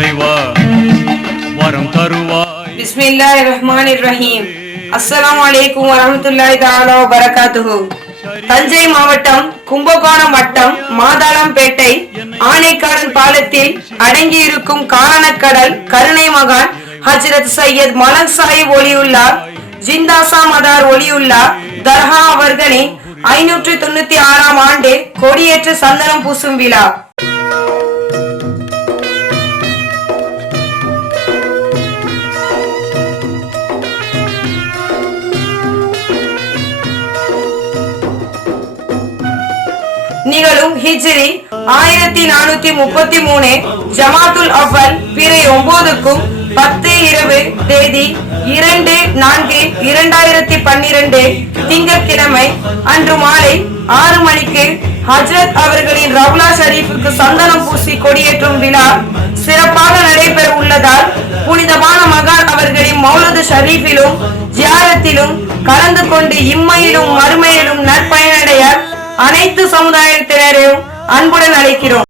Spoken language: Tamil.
இறைவா வரம் தருவாய். பிஸ்மில்லாஹிர் ரஹ்மானிர் ரஹீம். அஸ்ஸலாமு அலைக்கும் வரஹ்மத்துல்லாஹி தஆலா வ பரகாத்துஹு. தஞ்சை மாவட்டம் கும்பகோணம் வட்டம் மாதாளம்பேட்டை ஆனைக்காரன் பாலத்தில் அடங்கியிருக்கும் காரணக்கடல் கருணை மகான் ஹஜ்ரத் சையத் மலக் சாஹிப் ஒலியுல்லா ஜிந்தாசா மதார் ஒலியுல்லா தர்ஹா அவர்களின் 596ஆம் ஆண்டு கொடியேற்ற சந்தனம் பூசும் விழா. நிகழும் ஹிஜ்ரி 1433 ஜமாத்துல் அவ்வல் பிறை 9க்கும் 10 இரவு தேதி 2/4/2012 திங்கட்கிழமை அன்று மாலை 6 மணிக்கு ஹஜ்ரத் அவர்களின் ரவுலா ஷரீஃபுக்கு சந்தனம் பூசி கொடியேற்றும் விழா சிறப்பாக நடைபெற உள்ளதால் புனிதமான மகான் அவர்களின் மௌலது ஷரீஃபிலும் ஜியாரத்திலும் கலந்து கொண்டு இம்மையிலும் மறுமையிலும் நற்பயனடைய அனைத்து சமுதாயத்தினரையும் அன்புடன் அழைக்கிறோம்.